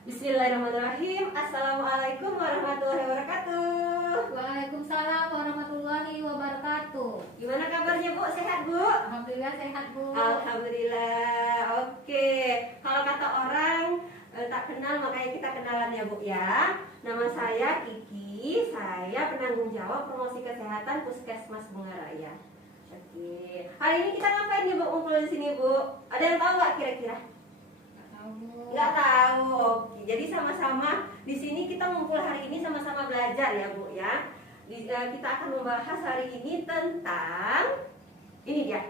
Bismillahirrahmanirrahim. Assalamualaikum warahmatullahi wabarakatuh. Waalaikumsalam warahmatullahi wabarakatuh. Gimana kabarnya Bu? Sehat Bu? Alhamdulillah sehat Bu. Alhamdulillah. Oke. Kalau kata orang tak kenal makanya kita kenalan ya Bu ya. Nama saya Kiki. Saya penanggung jawab promosi kesehatan Puskesmas Bungaraya. Oke. Hari ini kita ngapain nih Bu? Ngumpul di sini Bu? Ada yang tahu nggak kira-kira? Nggak tahu. Oke. Jadi sama-sama di sini kita ngumpul hari ini sama-sama belajar ya Bu ya. Kita akan membahas hari ini tentang ini dia,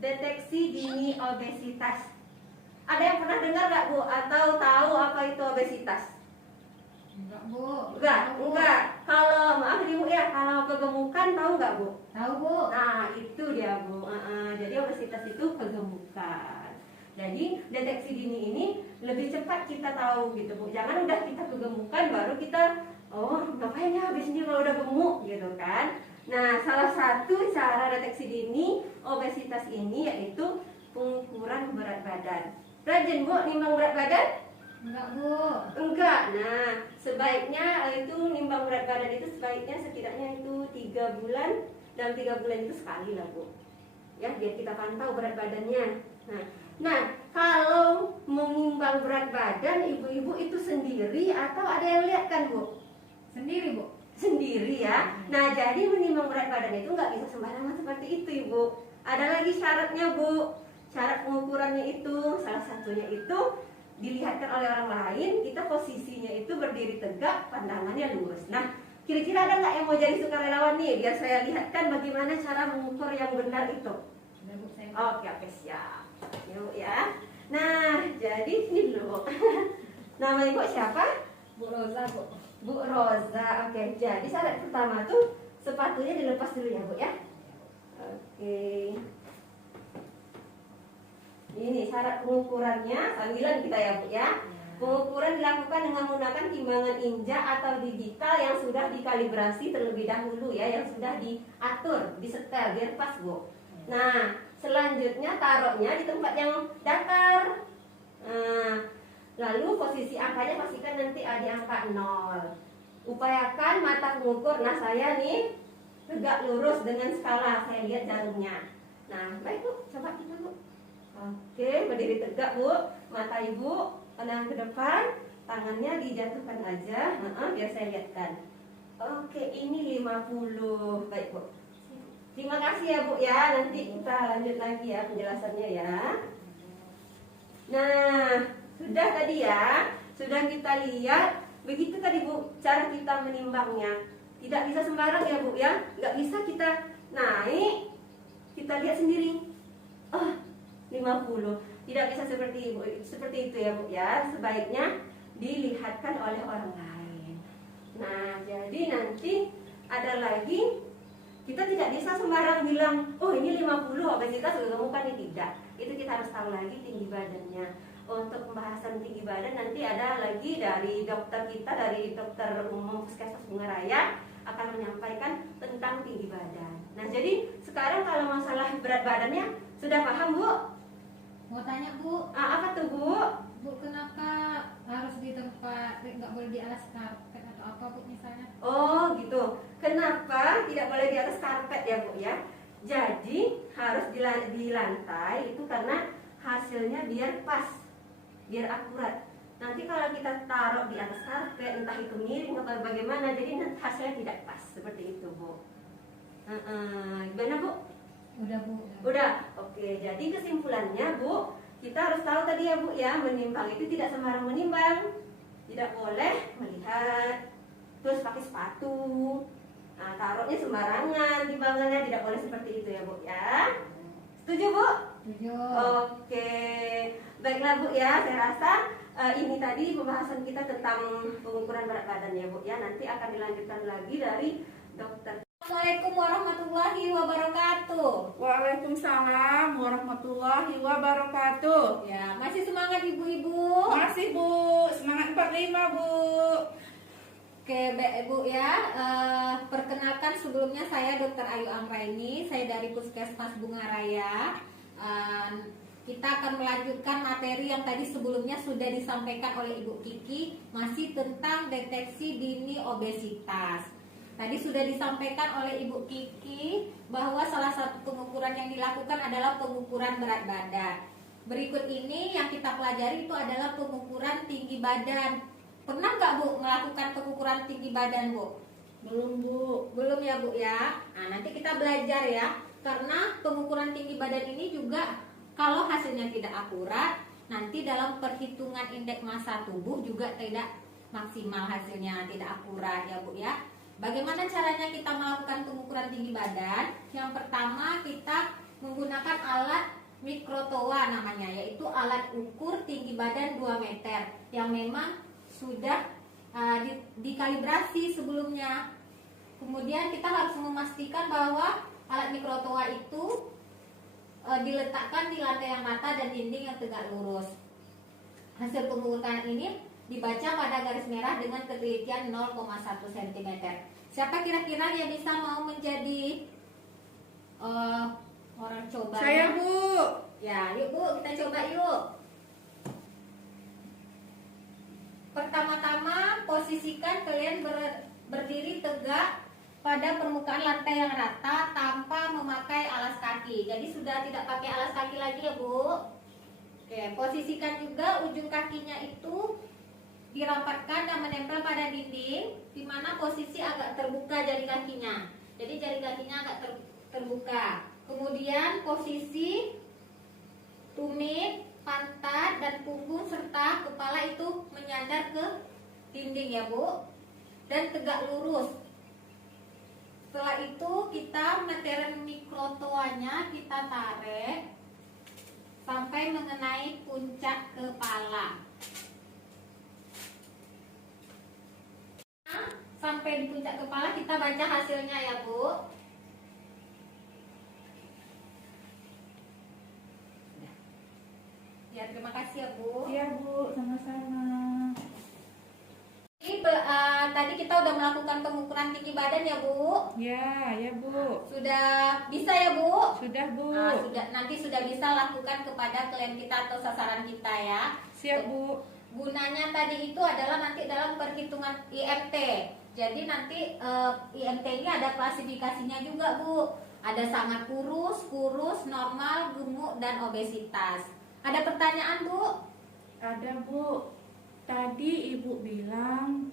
deteksi dini obesitas. Ada yang pernah dengar nggak Bu? Atau tahu apa itu obesitas? Enggak Bu. Enggak. Kalau maaf nih Bu ya, kalau kegemukan tahu nggak Bu? Tahu Bu. Nah itu dia Bu. Jadi obesitas itu kegemukan. Jadi deteksi dini ini lebih cepat kita tahu gitu Bu. Jangan udah kita kegemukan baru kita ngapain ya habis ini kalau udah gemuk gitu kan. Nah salah satu cara deteksi dini obesitas ini yaitu pengukuran berat badan. Rajin Bu nimbang berat badan? Enggak Bu. Enggak. Nah sebaiknya itu nimbang berat badan itu sebaiknya setidaknya itu 3 bulan. Dalam 3 bulan itu sekali lah Bu. Ya biar kita pantau berat badannya. Nah, kalau menimbang berat badan ibu-ibu itu sendiri atau ada yang lihat kan Bu? Sendiri Bu. Sendiri ya. Nah, jadi menimbang berat badan itu nggak bisa sembarangan seperti itu Ibu. Ada lagi syaratnya Bu. Syarat pengukurannya itu salah satunya itu dilihatkan oleh orang lain, kita posisinya itu berdiri tegak, pandangannya lurus. Nah, kira-kira ada nggak yang mau jadi sukarelawan nih? Biar saya lihatkan bagaimana cara mengukur yang benar itu. Udah Bu saya. Oke, siap. Yuk ya. Nah, jadi ini dulu. Nama Ibu siapa? Bu Roza Bu. Bu Roza. Oke, jadi syarat pertama tuh sepatunya dilepas dulu ya Bu ya. Oke. Ini syarat pengukurannya, panggilan kita ya Bu ya. Pengukuran dilakukan dengan menggunakan timbangan injak atau digital yang sudah dikalibrasi terlebih dahulu ya, yang sudah diatur, disetel biar pas Bu. Nah, selanjutnya taruhnya di tempat yang datar. Nah, lalu posisi angkanya pastikan nanti ada angka 0. Upayakan mata pengukur. Nah, saya nih tegak lurus dengan skala. Saya lihat jarumnya. Nah, baik Bu, coba kita Bu. Oke, berdiri tegak Bu. Mata Ibu pandang ke depan, tangannya dijatuhkan aja. Biar saya lihatkan. Oke, ini 50. Baik Bu. Terima kasih ya Bu ya. Nanti kita lanjut lagi ya penjelasannya ya. Nah, sudah tadi ya. Sudah kita lihat. Begitu tadi Bu cara kita menimbangnya. Tidak bisa sembarang ya Bu ya. Nggak bisa kita naik. Kita lihat sendiri. 50. Tidak bisa seperti itu ya Bu ya. Sebaiknya dilihatkan oleh orang lain. Nah, jadi nanti ada lagi. Kita tidak bisa sembarang bilang, oh ini 50 obesitas kegemukan ini, tidak. Itu kita harus tahu lagi tinggi badannya. Untuk pembahasan tinggi badan nanti ada lagi dari dokter kita, dari dokter umum Puskesmas Bungaraya akan menyampaikan tentang tinggi badan. Nah jadi sekarang kalau masalah berat badannya sudah paham Bu? Mau tanya Bu. Apa tuh Bu? Bu kenapa harus di tempat, nggak boleh di atas karpet atau apa Bu misalnya? Oh gitu. Kenapa tidak boleh di atas karpet ya Bu ya? Jadi harus di lantai itu karena hasilnya biar pas, biar akurat. Nanti kalau kita taruh di atas karpet, entah itu miring atau bagaimana, jadi hasilnya tidak pas seperti itu Bu. Gimana Bu? Udah Bu. Udah. Oke. Jadi kesimpulannya Bu, kita harus tahu tadi ya Bu ya, menimbang itu tidak sembarang menimbang. Tidak boleh melihat terus pakai sepatu. Nah, taruhnya sembarangan, timbangannya tidak boleh seperti itu ya Bu ya. Setuju Bu? Setuju. Oke. Baiklah Bu ya, saya rasa ini tadi pembahasan kita tentang pengukuran berat badan ya Bu ya. Nanti akan dilanjutkan lagi dari dokter. Assalamualaikum warahmatullahi wabarakatuh. Waalaikumsalam warahmatullahi wabarakatuh. Ya, masih semangat ibu-ibu? Masih Bu, semangat 45 Bu. Oke, Bu ya. Perkenalkan sebelumnya saya Dr. Ayu Amraini, saya dari Puskesmas Bungaraya. Kita akan melanjutkan materi yang tadi sebelumnya sudah disampaikan oleh Ibu Kiki, masih tentang deteksi dini obesitas. Tadi sudah disampaikan oleh Ibu Kiki bahwa salah satu pengukuran yang dilakukan adalah pengukuran berat badan. Berikut ini yang kita pelajari itu adalah pengukuran tinggi badan. Pernah nggak Bu melakukan pengukuran tinggi badan, Bu? Belum, Bu. Belum ya Bu ya. Nah, nanti kita belajar ya. Karena pengukuran tinggi badan ini juga kalau hasilnya tidak akurat, nanti dalam perhitungan indeks massa tubuh juga tidak maksimal, hasilnya tidak akurat ya Bu ya. Bagaimana caranya kita melakukan pengukuran tinggi badan? Yang pertama kita menggunakan alat mikrotoa namanya, yaitu alat ukur tinggi badan 2 meter yang memang sudah dikalibrasi sebelumnya. Kemudian kita harus memastikan bahwa alat mikrotoa itu diletakkan di lantai yang rata dan dinding yang tegak lurus. Hasil pengukuran ini dibaca pada garis merah dengan ketelitian 0,1 cm. Siapa kira-kira yang bisa mau menjadi orang coba? Saya, Bu. Ya, yuk Bu, kita coba yuk. Pertama-tama posisikan kalian berdiri tegak pada permukaan lantai yang rata tanpa memakai alas kaki. Jadi sudah tidak pakai alas kaki lagi ya Bu. Oke, posisikan juga ujung kakinya itu dirapatkan dan menempel pada dinding, di mana posisi agak terbuka jari kakinya. Jadi jari kakinya agak terbuka. Kemudian posisi tumit, pantat, dan punggung serta kepala itu menyandar ke dinding ya Bu, dan tegak lurus. Setelah itu kita meteran mikrotoanya kita tarik sampai mengenai puncak kepala. Nah, sampai di puncak kepala kita baca hasilnya ya Bu. Ya, terima kasih ya Bu. Iya, Bu, sama-sama. Tadi kita udah melakukan pengukuran tinggi badan ya Bu. Ya, ya, Bu. Sudah bisa ya Bu? Sudah, Bu. Nanti sudah bisa lakukan kepada klien kita atau sasaran kita ya. Siap, Bu. Gunanya tadi itu adalah nanti dalam perhitungan IMT. Jadi nanti IMT ini ada klasifikasinya juga Bu. Ada sangat kurus, normal, gemuk, dan obesitas. Ada pertanyaan Bu? Ada, Bu. Tadi Ibu bilang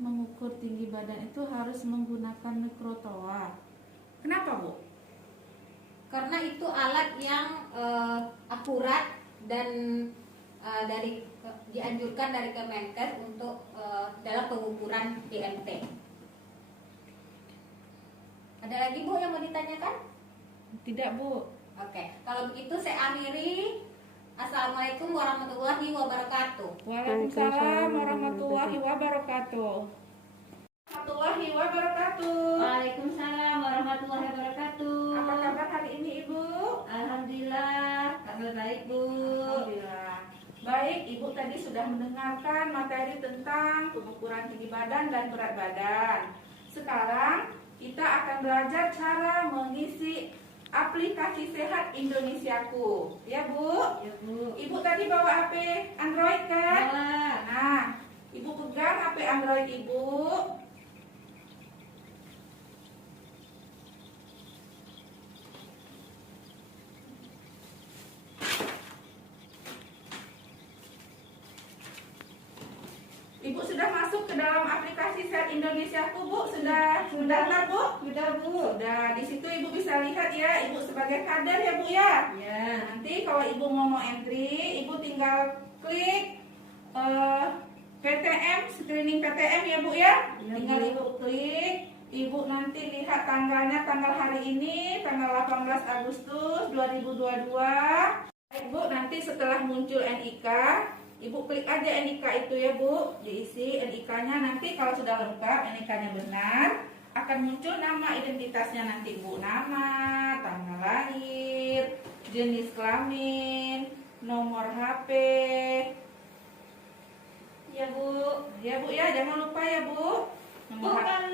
mengukur tinggi badan itu harus menggunakan mikrotoa. Kenapa, Bu? Karena itu alat yang akurat dan dianjurkan dari Kemenkes untuk dalam pengukuran IMT. Ada lagi Bu yang mau ditanyakan? Tidak, Bu. Oke, kalau begitu saya akhiri. Assalamualaikum warahmatullahi wabarakatuh. Waalaikumsalam warahmatullahi wabarakatuh. Warahmatullahi wabarakatuh. Waalaikumsalam warahmatullahi wabarakatuh. Apa kabar hari ini, Ibu? Alhamdulillah, kabar baik Bu. Alhamdulillah. Baik, Ibu tadi sudah mendengarkan materi tentang pengukuran tinggi badan dan berat badan. Sekarang kita akan belajar cara mengisi aplikasi Sehat Indonesiaku. Ya, Bu? Ya Bu. Ibu tadi bawa HP Android kan? Bawa. Nah, Ibu pegang HP Android Ibu. Ibu sudah masuk ke dalam aplikasi Sehat Indonesiaku, Bu? Sudah mendaftar, Bu? Sudah Bu. Sudah. Di situ Ibu bisa lihat ya, Ibu sebagai kader ya, Bu ya. Ya. Nanti kalau Ibu mau entry, Ibu tinggal klik PTM, screening PTM ya, Bu ya. Ya, Tinggal Bu. Ibu klik, Ibu nanti lihat tanggalnya, tanggal hari ini, tanggal 18 Agustus 2022. Baik, Bu, nanti setelah muncul NIK, Ibu klik aja NIK itu ya, Bu. Diisi NIK-nya, nanti kalau sudah lengkap, NIK-nya benar, akan muncul nama identitasnya nanti, Bu. Nama, tanggal lahir, jenis kelamin, nomor HP. Ya Bu. Ya, Bu ya, jangan lupa ya, Bu. Bu, kalau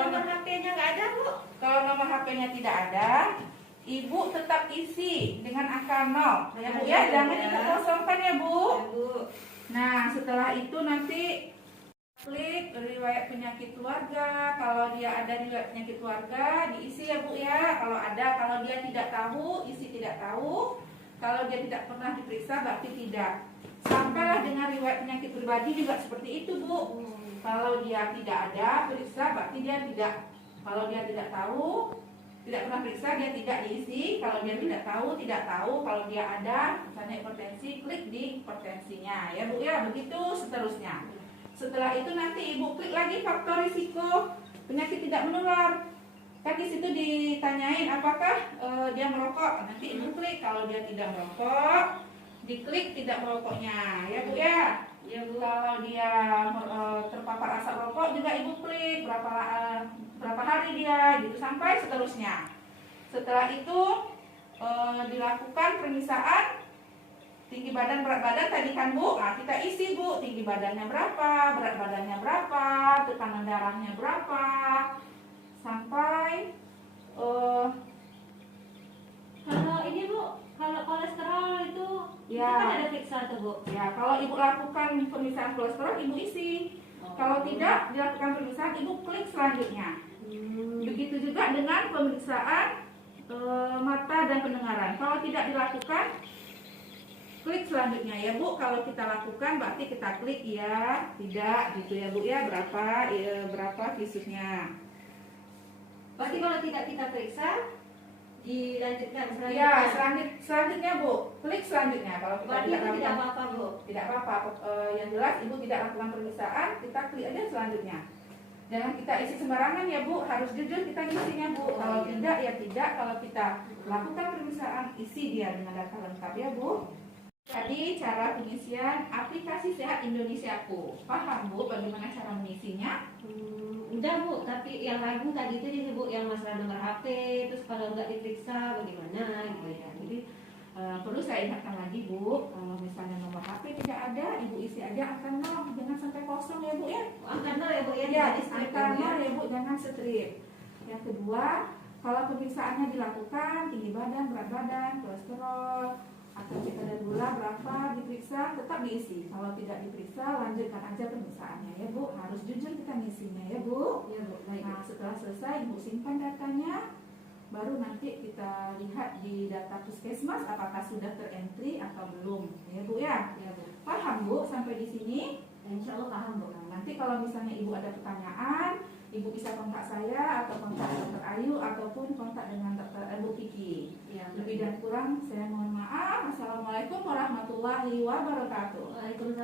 nomor HP-nya nggak ada Bu. Kalau nomor HP-nya tidak ada, Ibu tetap isi dengan angka 0 ya Bu ya, Ya, jangan ya. Ibu kosongkan ya Bu. Ya, Bu. Nah, setelah itu nanti klik riwayat penyakit keluarga. Kalau dia ada riwayat penyakit keluarga, diisi ya Bu ya. Kalau ada, kalau dia tidak tahu, isi tidak tahu. Kalau dia tidak pernah diperiksa, berarti tidak. Sampailah dengan riwayat penyakit pribadi juga seperti itu Bu. Kalau dia tidak ada periksa, berarti dia tidak. Kalau dia tidak tahu, tidak pernah periksa, dia tidak diisi. Kalau dia tidak tahu, tidak tahu. Kalau dia ada, misalnya hipertensi, klik di hipertensinya ya Bu ya. Begitu seterusnya. Setelah itu nanti Ibu klik lagi faktor risiko penyakit tidak menular. Kan di situ ditanyain apakah dia merokok. Nanti Ibu klik. Kalau dia tidak merokok, diklik tidak merokoknya ya Bu ya. Ya, Bu. Kalau dia terpapar asap rokok juga Ibu klik berapa hari dia gitu sampai seterusnya. Setelah itu dilakukan pemisahan tinggi badan berat badan tadi kan Bu. Nah, kita isi Bu, tinggi badannya berapa, berat badannya berapa, tekanan darahnya berapa, sampai Kalau ini Bu, kalau kolesterol itu Ya. kan ada periksa tuh Bu. ya kalau Ibu lakukan pemisahan kolesterol Ibu isi. Kalau tidak dilakukan pemisahan Ibu klik selanjutnya. Begitu juga dengan pemeriksaan mata dan pendengaran. Kalau tidak dilakukan, klik selanjutnya ya Bu. Kalau kita lakukan berarti kita klik ya, tidak gitu ya Bu ya. Berapa visusnya? Berarti kalau tidak kita periksa, dilanjutkan selanjutnya. Ya, selanjutnya Bu. Klik selanjutnya. Kalau kita Berarti itu tidak lakukan, apa-apa Bu. tidak apa-apa. Yang jelas Ibu tidak lakukan pemeriksaan, kita klik aja selanjutnya. Jangan kita isi sembarangan ya Bu, harus jujur kita ngisinya Bu. Kalau iya. tidak ya tidak. Kalau kita lakukan pemeriksaan, isi dia dengan data lengkap ya Bu. Tadi cara pengisian aplikasi Sehat Indonesiaku. Paham Bu bagaimana cara mengisinya? Udah Bu, tapi yang ragu tadi itu disebut yang masalah nomor HP, terus kalau nggak diperiksa bagaimana gitu ya. Jadi perlu saya ingatkan lagi Bu, kalau misalnya nomor HP tidak ada, Ibu isi aja angka 0, jangan sampai kosong ya Bu ya. Angka 0 ya Bu ya, Ya, tidak di-strip angka ya, Bu, ya. 0 ya Bu, jangan strip. Yang kedua, kalau pemeriksaannya dilakukan, tinggi badan, berat badan, kolesterol, atau kita ada gula berapa diperiksa, tetap diisi. Kalau tidak diperiksa, lanjutkan aja pemeriksaannya ya Bu. Harus jujur kita ngisinya ya Bu. Ya Bu, baik. Nah, setelah selesai Ibu simpan datanya, baru nanti kita lihat di data puskesmas apakah sudah terentry atau belum ya Bu ya. Ya Bu. Paham Bu sampai di sini? Insya Allah paham Bu. Nah, nanti kalau misalnya Ibu ada pertanyaan, Ibu bisa kontak saya atau kontak Dokter Ayu ataupun kontak dengan Dokter Bu Kiki. Ya, Lebih dan kurang saya mohon maaf. Assalamualaikum warahmatullahi wabarakatuh. Waalaikumsalam.